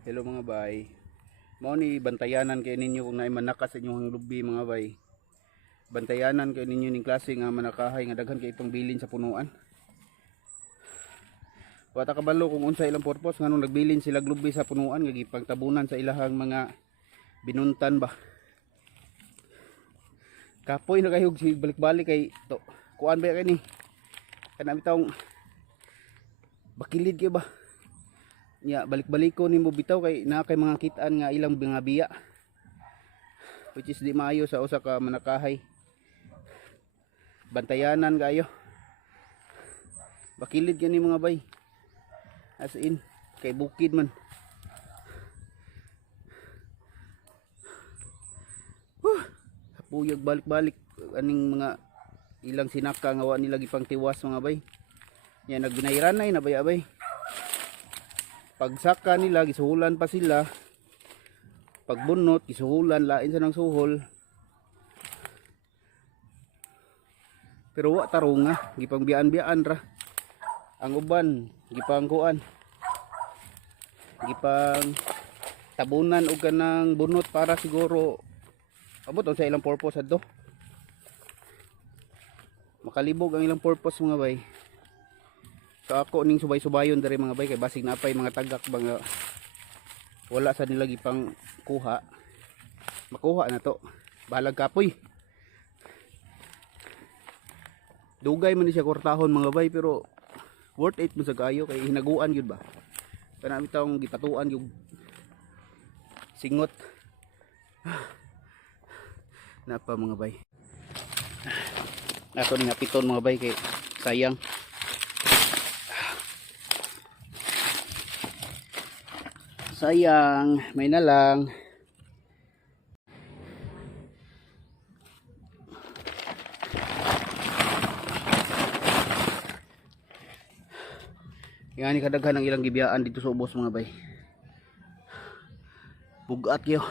Hello mga bay. Mao ni bantayanan kay ninyo kung naay manakas sa inyong lubi mga bay. Bantayanan kay ninyo ning klase nga manakahay nga daghan kay itong bilin sa punuan. Wata kabalo kung unsa ilang purpose nganong nagbilin sila lubi sa punuan nga gipangtabunan sa ilahang mga binuntan ba. Kapoy na kayog si balik-balik kay to. Kuan ba kay ni? Kana bitawng bakilid kay ba? Ya balik-balik ko nimo bitaw kay naa kay mga kitaan nga ilang mga biya, which is di maayo sa usa ka manakahay. Bantayanan kayo, bakilid gani mga bay, as in kay bukid man. Puyag balik-balik aning mga ilang sinaka nga wa nila gipang tiwas mga bay. Yan nagbinayranay na bay. Pagsaka nila gisuhulan pa sila, pagbunot gisuhulan lain sa nang suhol, pero wa tarunga gipang bian ra. Ang uban gipang kuan, gipang tabunan og kanang bunot para siguro abot sa ilang purpose adto, makalibog ang ilang purpose mga bay. So ako ning subay-subayon diri mga bay kay basig napay mga tagak bang wala sa nila gipang kuha, makuha na to balag kapoy. Dugay man ni siya kortahon mga bay pero worth it man sa kayo kay hinaguan gyud ba. Kana bitong gipatuan yung singot. Napa mga bay. Ato ni nga piton mga bay kay sayang. Sayang, may na lang. Yan ni kadaghan ang ilang gibiyaan dito sa ubos mga bay. Bugat yo.